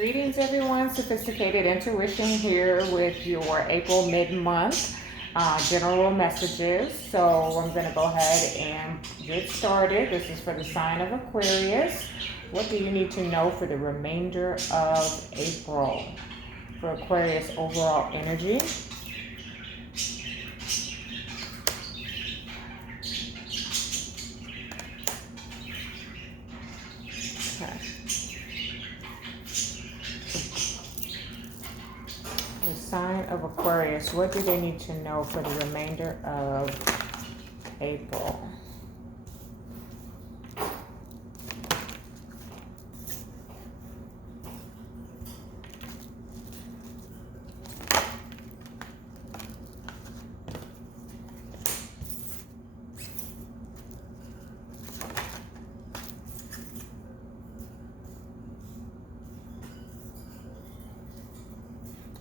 Greetings, everyone. Sophisticated Intuition here with your April mid-month general messages. So I'm going to go ahead and get started. This is for the sign of Aquarius. What do you need to know for the remainder of April? For Aquarius overall energy. Okay. The sign of Aquarius, what do they need to know for the remainder of April?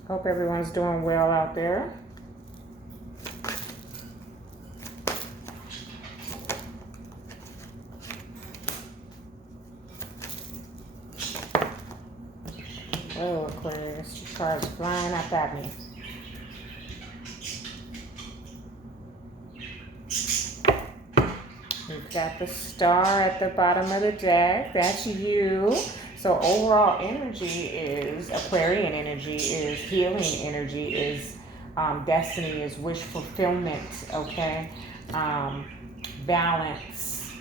Hope everyone's doing well out there. Oh, Aquarius, your cards flying up at me. We've got the star at the bottom of the deck. That's you. So overall energy is Aquarian energy, is healing energy, is destiny, is wish fulfillment, okay? Balance.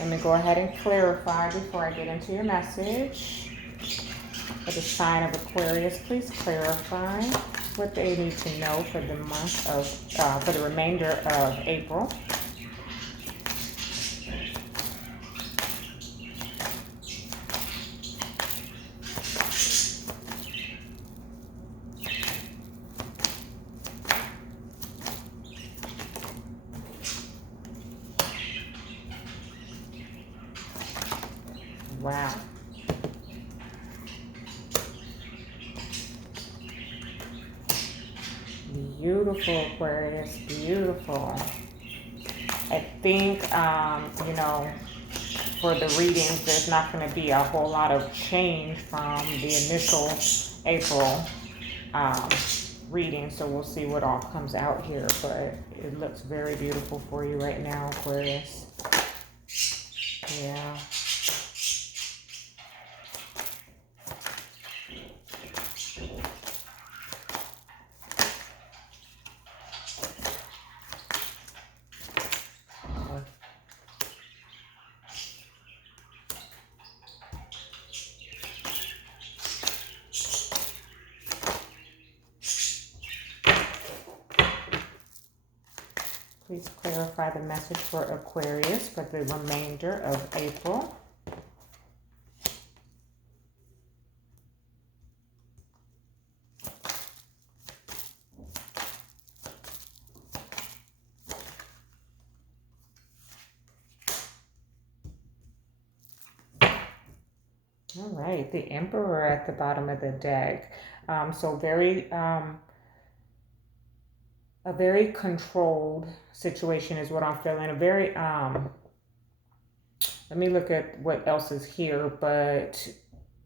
Let me go ahead and clarify before I get into your message. For the sign of Aquarius, please clarify what they need to know for the month of, for the remainder of April. Wow. Beautiful, Aquarius, beautiful. I think, for the readings, there's not going to be a whole lot of change from the initial April reading, so we'll see what all comes out here, but it looks very beautiful for you right now, Aquarius. Yeah. Please clarify the message for Aquarius for the remainder of April. All right, the Emperor at the bottom of the deck. So a very controlled situation is what I'm feeling. A very, let me look at what else is here, but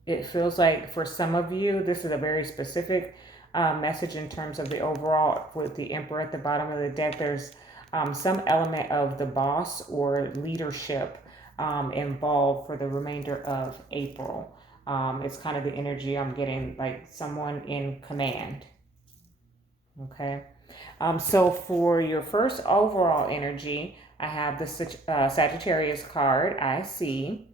it feels like for some of you, this is a very specific message in terms of the overall. With the Emperor at the bottom of the deck, there's some element of the boss or leadership involved for the remainder of April. It's kind of the energy I'm getting, like someone in command. Okay. So for your first overall energy, I have the Sagittarius card. I see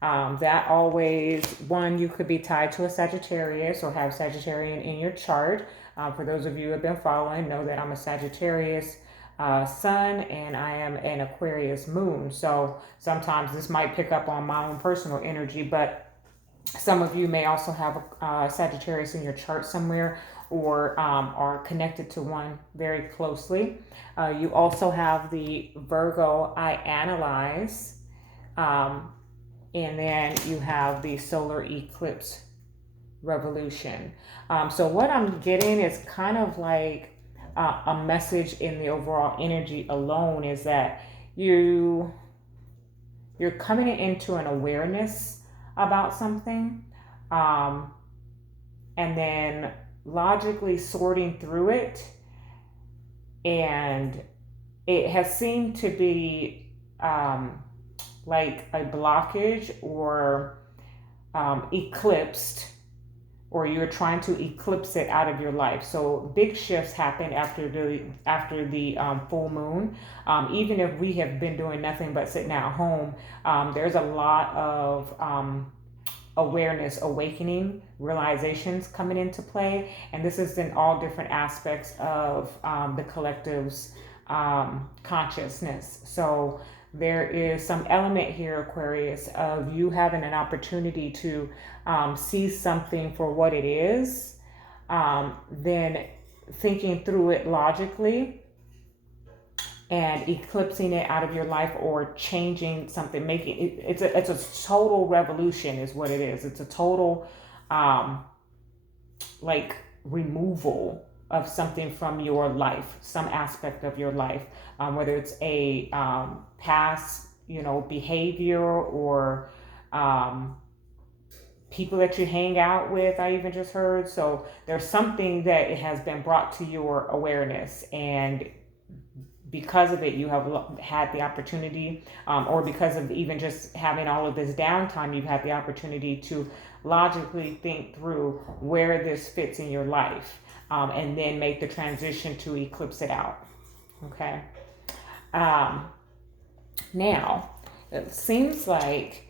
that always, one, you could be tied to a Sagittarius or have Sagittarian in your chart. For those of you who have been following, know that I'm a Sagittarius sun and I am an Aquarius moon. So sometimes this might pick up on my own personal energy, but some of you may also have a Sagittarius in your chart somewhere, or are connected to one very closely. You also have the Virgo I analyze, and then you have the solar eclipse revolution. So what I'm getting is kind of like a message in the overall energy alone is that you're coming into an awareness about something, um, and then logically sorting through it, and it has seemed to be like a blockage or eclipsed, or you're trying to eclipse it out of your life. So big shifts happen after the full moon. Even if we have been doing nothing but sitting at home, there's a lot of awareness, awakening, realizations coming into play, and this is in all different aspects of the collective's consciousness. So there is some element here, Aquarius, of you having an opportunity to see something for what it is, then thinking through it logically and eclipsing it out of your life, or changing something, making it, it's a total revolution is what it is. It's a total like removal of something from your life, some aspect of your life, whether it's a past, behavior, or people that you hang out with, I even just heard. So there's something that it has been brought to your awareness, and because of it, you have had the opportunity, or because of even just having all of this downtime, you've had the opportunity to logically think through where this fits in your life, and then make the transition to eclipse it out. Okay. Now, it seems like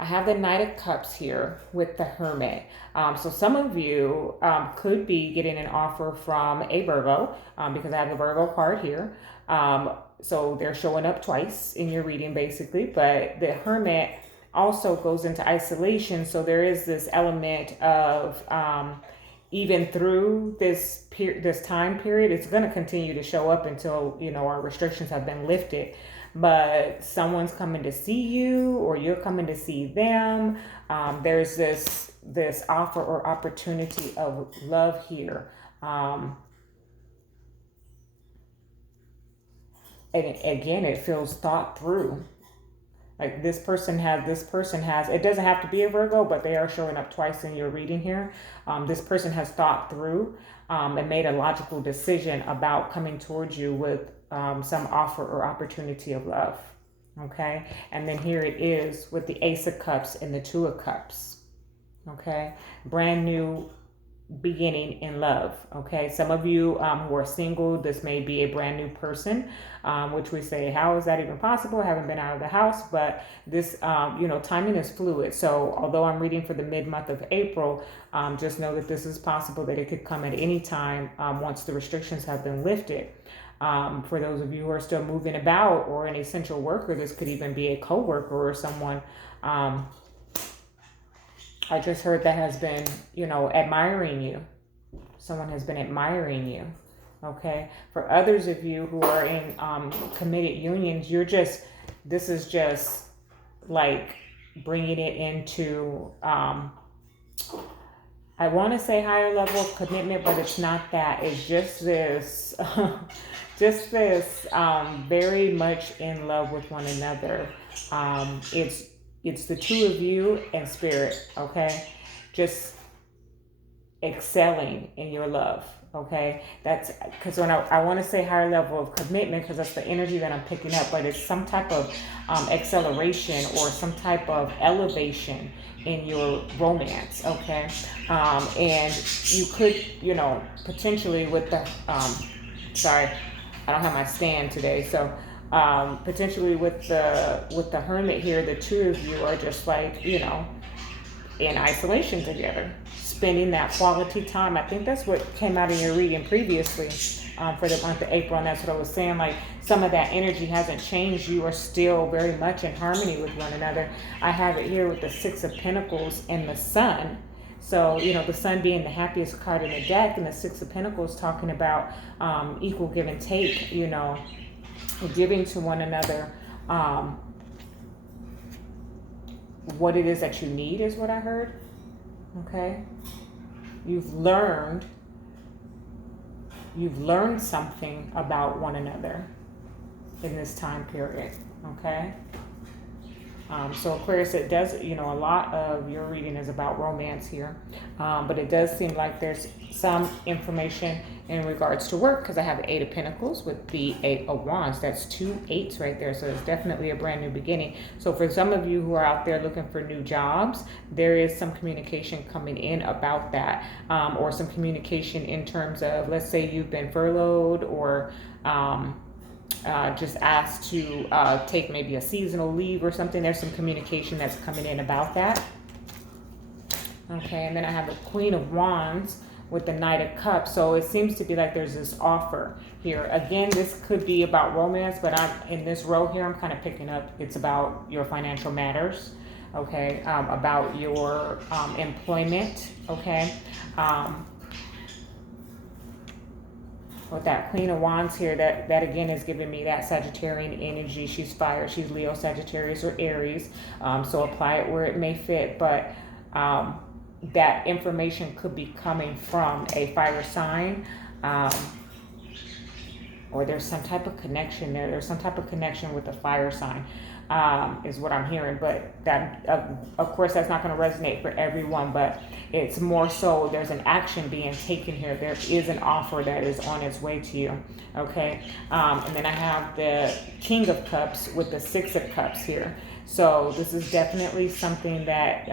I have the Knight of Cups here with the Hermit. So some of you could be getting an offer from a Virgo, because I have the Virgo card here. So they're showing up twice in your reading, basically. But the Hermit also goes into isolation. So there is this element of even through this time period, it's going to continue to show up until our restrictions have been lifted. But someone's coming to see you, or you're coming to see them. There's this offer or opportunity of love here. And again, it feels thought through. Like this person has, it doesn't have to be a Virgo, but they are showing up twice in your reading here. This person has thought through and made a logical decision about coming towards you with some offer or opportunity of love. Okay. And then here it is with the Ace of Cups and the Two of Cups. Okay. Brand new beginning in love. Okay. Some of you who are single, this may be a brand new person, which we say, how is that even possible? I haven't been out of the house, but this, timing is fluid. So although I'm reading for the mid-month of April, just know that this is possible that it could come at any time once the restrictions have been lifted. For those of you who are still moving about, or an essential worker, this could even be a co-worker or someone I just heard that has been, admiring you. Someone has been admiring you. Okay. For others of you who are in committed unions, this is just like bringing it into, I want to say higher level of commitment, but it's not that. It's just this, very much in love with one another. It's the two of you and spirit, okay? Just excelling in your love, okay? That's because when I want to say higher level of commitment, because that's the energy that I'm picking up, but it's some type of acceleration or some type of elevation in your romance, okay? And you could, potentially with the, sorry, I don't have my stand today, so potentially with the Hermit here, the two of you are just like, in isolation together, spending that quality time. I think that's what came out in your reading previously for the month of April, and that's what I was saying. Like some of that energy hasn't changed. You are still very much in harmony with one another. I have it here with the Six of Pentacles and the Sun. So, the Sun being the happiest card in the deck, and the Six of Pentacles talking about equal give and take, giving to one another what it is that you need is what I heard. Okay. You've learned something about one another in this time period. Okay. So Aquarius, it does, you know, a lot of your reading is about romance here, but it does seem like there's some information in regards to work, because I have the Eight of Pentacles with the Eight of Wands. That's 2 8s right there. So it's definitely a brand new beginning. So for some of you who are out there looking for new jobs, there is some communication coming in about that, or some communication in terms of, let's say you've been furloughed, or just asked to take maybe a seasonal leave or something. There's some communication that's coming in about that. Okay, and then I have the Queen of Wands with the Knight of Cups. So it seems to be like there's this offer here. Again, this could be about romance, but I'm in this row here, I'm kind of picking up it's about your financial matters. Okay, about your employment. Okay. With that Queen of Wands here, that again is giving me that Sagittarian energy. She's fire. She's Leo, Sagittarius, or Aries. So apply it where it may fit. But that information could be coming from a fire sign. Or there's some type of connection there. There's some type of connection with the fire sign, is what I'm hearing. But that, of course, that's not going to resonate for everyone, but it's more so there's an action being taken here. There is an offer that is on its way to you. Okay. And then I have the King of Cups with the Six of Cups here. So this is definitely something that,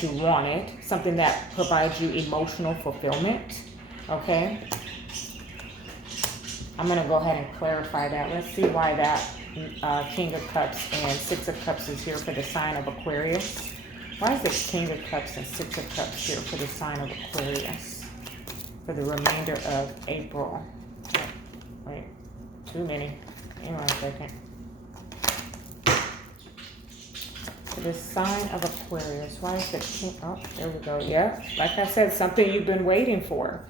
you wanted, something that provides you emotional fulfillment. Okay. I'm going to go ahead and clarify that. Let's see why that King of Cups and Six of Cups is here for the sign of Aquarius. Why is the King of Cups and Six of Cups here for the sign of Aquarius for the remainder of April? Wait, too many. Hang on a second. For the sign of Aquarius, why is the King? Oh, there we go. Yeah, like I said, something you've been waiting for.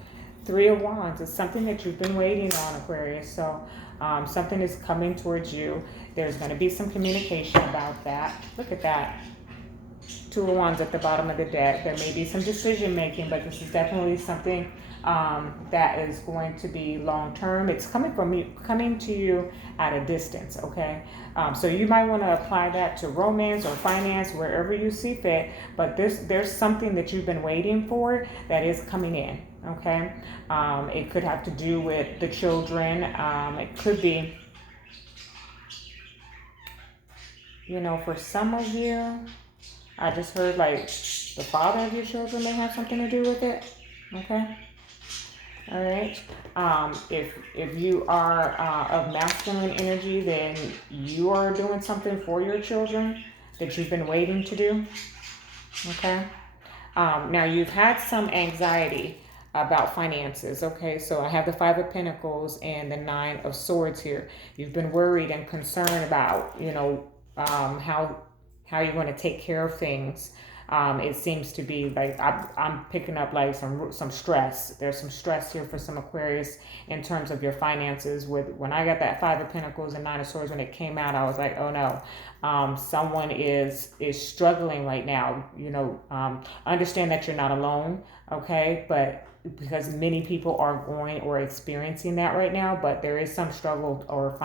Three of Wands is something that you've been waiting on, Aquarius. So something is coming towards you. There's going to be some communication about that. Look at that. Two of Wands at the bottom of the deck. There may be some decision making, but this is definitely something that is going to be long term. It's coming to you at a distance. Okay, so you might want to apply that to romance or finance, wherever you see fit. But there's something that you've been waiting for that is coming in. Okay, it could have to do with the children. It could be, you know, for some of you, I just heard like the father of your children may have something to do with it. Okay. All right. If you are of masculine energy, then you are doing something for your children that you've been waiting to do. Okay. Now you've had some anxiety about finances. Okay, so I have the Five of Pentacles and the Nine of Swords here. You've been worried and concerned about, you know, how you're going to take care of things. It seems to be like I'm picking up like some stress. There's some stress here for some Aquarius in terms of your finances. When I got that Five of Pentacles and Nine of Swords, when it came out, I was like, oh no, someone is struggling right now. You know, understand that you're not alone. Okay, but because many people are going or experiencing that right now, but there is some struggle or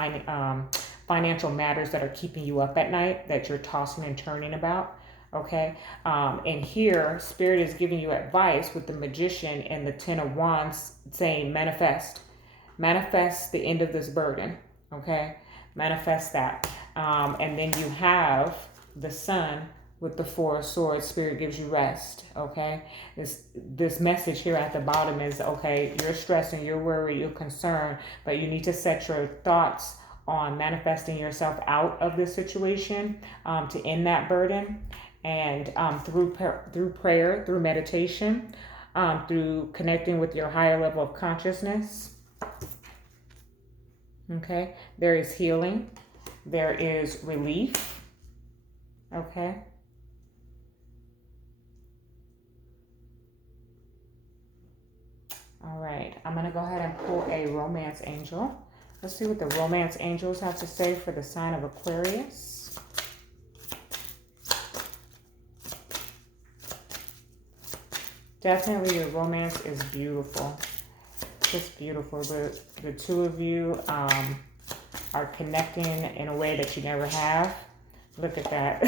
financial matters that are keeping you up at night that you're tossing and turning about. Okay, and here Spirit is giving you advice with the Magician and the Ten of Wands, saying manifest the end of this burden. Okay, manifest that. And then you have the Sun with the Four of Swords. Spirit gives you rest. Okay, this message here at the bottom is, okay, you're stressing, you're worried, you're concerned, but you need to set your thoughts on manifesting yourself out of this situation to end that burden. And through prayer, through meditation, through connecting with your higher level of consciousness. Okay, there is healing, there is relief. Okay. All right, I'm going to go ahead and pull a romance angel. Let's see what the romance angels have to say for the sign of Aquarius. Definitely your romance is beautiful. Just beautiful. The two of you, are connecting in a way that you never have. Look at that.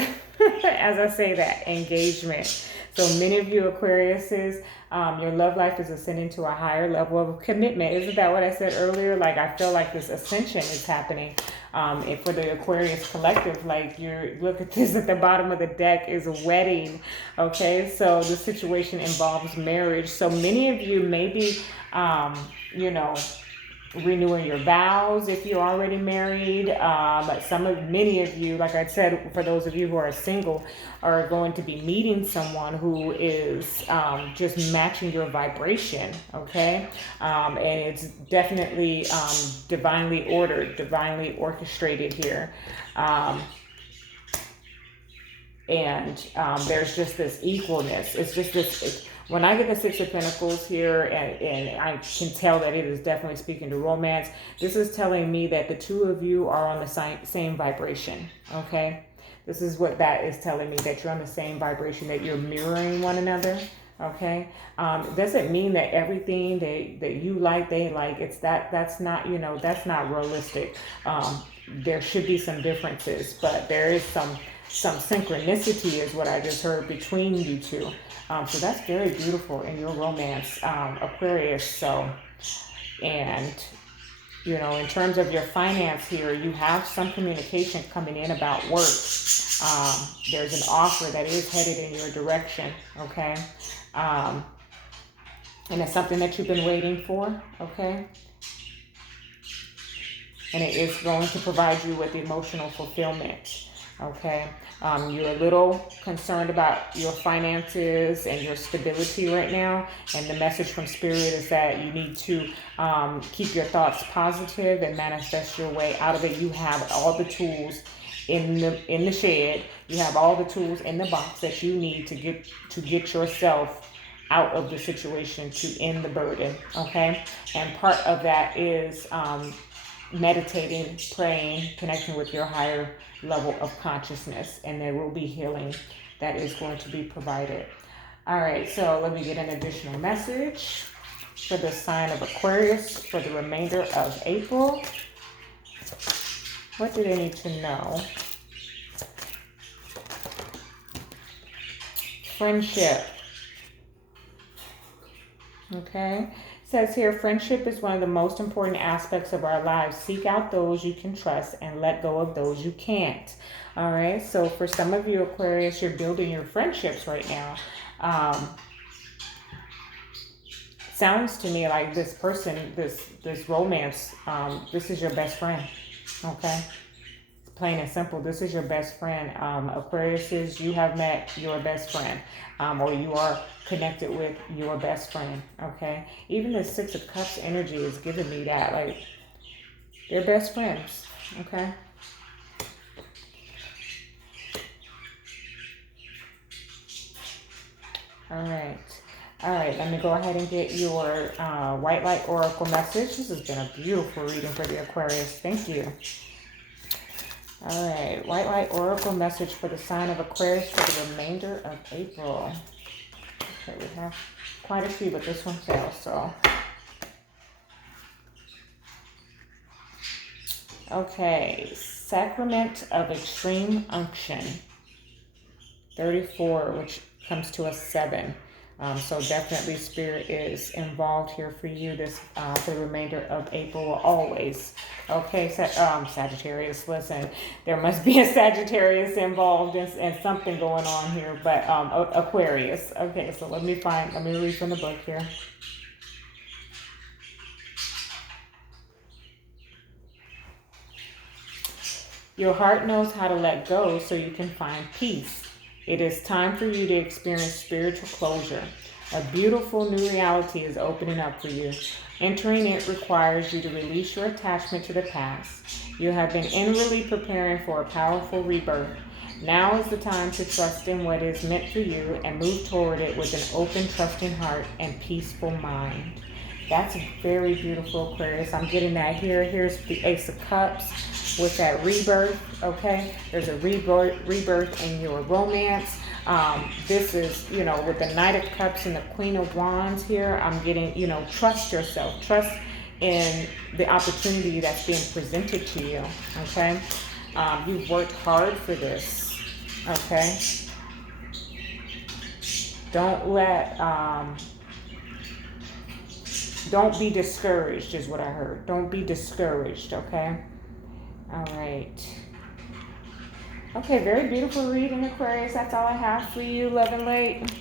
As I say that, engagement. So many of you Aquariuses, your love life is ascending to a higher level of commitment. Isn't that what I said earlier? Like, I feel like this ascension is happening. And for the Aquarius collective, like, look at this at the bottom of the deck is a wedding. Okay, so the situation involves marriage. So many of you may be, renewing your vows if you're already married. But many of you, like I said, for those of you who are single, are going to be meeting someone who is just matching your vibration, okay? And it's definitely divinely ordered, divinely orchestrated here. There's just this equalness. It's just this. When I get the Six of Pentacles here, and I can tell that it is definitely speaking to romance, this is telling me that the two of you are on the same vibration, okay? This is what that is telling me, that you're on the same vibration, that you're mirroring one another, okay? It doesn't mean that everything that you like, they like. That's not realistic. There should be some differences, but there is some synchronicity is what I just heard between you two. So that's very beautiful in your romance, Aquarius. So, and, in terms of your finance here, you have some communication coming in about work. There's an offer that is headed in your direction, okay? And it's something that you've been waiting for, okay? And it is going to provide you with emotional fulfillment, okay? You're a little concerned about your finances and your stability right now. And the message from Spirit is that you need to keep your thoughts positive and manifest your way out of it. You have all the tools in the shed. You have all the tools in the box that you need to get yourself out of the situation, to end the burden, okay? And part of that is meditating, praying, connecting with your higher level of consciousness, and there will be healing that is going to be provided. All right, so let me get an additional message for the sign of Aquarius for the remainder of April. What do they need to know? Friendship. Okay. Says here, friendship is one of the most important aspects of our lives. Seek out those you can trust and let go of those you can't. All right. So for some of you Aquarius, you're building your friendships right now. Sounds to me like this person, this romance, this is your best friend. Okay. Plain and simple. This is your best friend. Aquariuses, you have met your best friend, or you are connected with your best friend. Okay. Even the Six of Cups energy is giving me that, like, they're best friends. Okay. All right. All right. Let me go ahead and get your White Light Oracle message. This has been a beautiful reading for the Aquarius. Thank you. All right, White Light Oracle message for the sign of Aquarius for the remainder of April. Okay, we have quite a few, but this one fails, so. Okay, Sacrament of Extreme Unction. 34, which comes to a 7. So definitely Spirit is involved here for you this for the remainder of April, always. Okay, Sagittarius, listen, there must be a Sagittarius involved and something going on here, but Aquarius. Okay, so let me read from the book here. Your heart knows how to let go so you can find peace. It is time for you to experience spiritual closure. A beautiful new reality is opening up for you. Entering it requires you to release your attachment to the past. You have been inwardly preparing for a powerful rebirth. Now is the time to trust in what is meant for you and move toward it with an open, trusting heart and peaceful mind. That's very beautiful, Aquarius. I'm getting that here. Here's the Ace of Cups with that rebirth, okay? There's a rebirth in your romance. This is, with the Knight of Cups and the Queen of Wands here, I'm getting, trust yourself. Trust in the opportunity that's being presented to you. Okay, you've worked hard for this. Okay, don't let don't be discouraged is what I heard. Don't be discouraged. Okay. All right. Okay, very beautiful reading, Aquarius. That's all I have for you, love and light.